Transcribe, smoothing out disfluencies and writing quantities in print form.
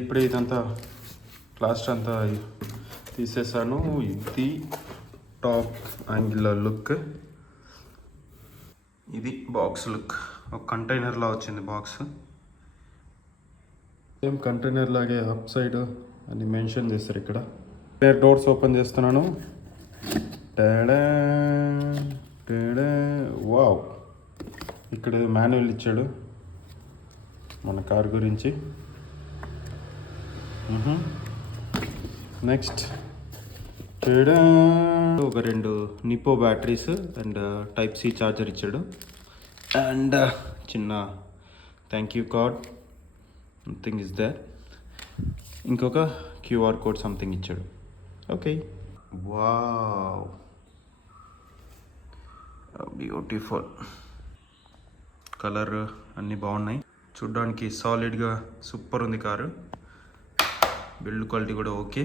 ఇప్పుడే ఇదంతా ప్లాస్టర్ అంతా తీసేసాను. ఇది టాప్ యాంగిల్ లుక్, ఇది బాక్స్ లుక్. ఒక కంటైనర్లా వచ్చింది బాక్స్. సేమ్ కంటైనర్ లాగే అప్ సైడ్ అని మెన్షన్ చేస్తారు ఇక్కడ. డోర్స్ ఓపెన్ చేస్తున్నాను. వావ్, ఇక్కడ మాన్యువల్ ఇచ్చాడు మన కార్ గురించి. నెక్స్ట్ ఒక 2 నిపో batteries and type C charger ఇచ్చాడు. అండ్ చిన్న thank you card something is there. ఇంకొక క్యూఆర్ కోడ్ సంథింగ్ ఇచ్చాడు. ఓకే, వావ్, బ్యూటిఫుల్ కలర్ అన్నీ బాగున్నాయి. చూడ్డానికి సాలిడ్గా సూపర్ ఉంది కారు. బిల్డ్ క్వాలిటీ కూడా ఓకే.